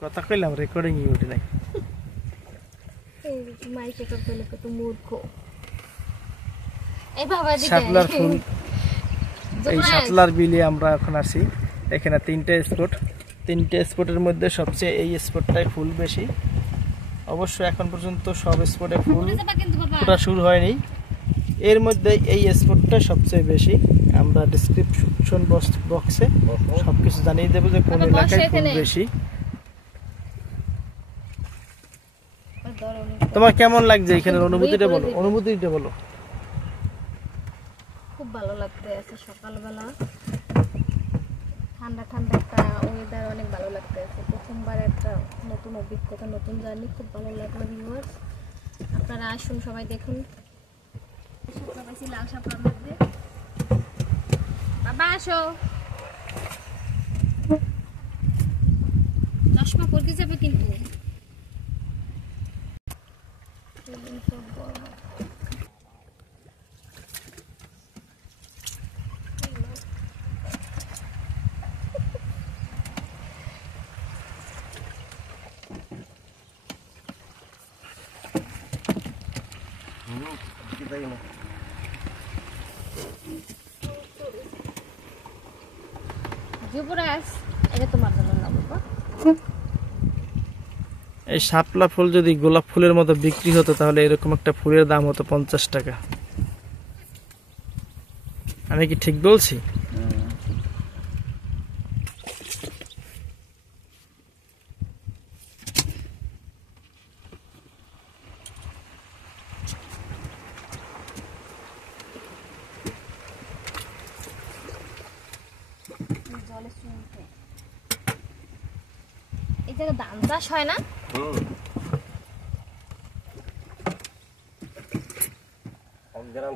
কথা কইলাম recording UT নাই এই মাইকে তো বলে কত মূর্খ এই বাবা দিকে শাপলার ফুল এই শাপলার বিলে আমরা এখন আছি এখানে তিনটে স্পটের মধ্যে সবচেয়ে এই স্পটটাই ফুল বেশি অবশ্য এখন পর্যন্ত সব স্পটে ফুল ফোটা শুরু হয়নি এর মধ্যে এই স্পটটা সবচেয়ে বেশি আমরা ডেসক্রিপশন বক্সে সবকিছু জানিয়ে দেব যে কোন এলাকায় ফুল বেশি তোমার কেমন লাগছে এখানের অনুভূতিটা বলো খুব ভালো লাগছে আছে সকালবেলা ঠান্ডা ঠান্ডা একটা ওয়েদার অনেক ভালো লাগছে আছে প্রথমবার একটা নতুন অভিজ্ঞতা নতুন জার্নি খুব ভালো লাগলো ভিউয়ার্স আপনারা আসুন সবাই দেখুন শাপলা পাইছি লাল শাপলার মধ্যে বাবা আসো চশমা পরতে যাবে কিন্তু যুবরাজ এটা তোমার জন্য না বাবা এই শাপলা ফুল যদি গোলাপ ফুলের মতো বিক্রি হতো তাহলে এরকম একটা ফুলের দাম হতো 50 টাকা আমি কি ঠিক বলছি এই জায়গায় ধান চাষ হয় না গ্রাম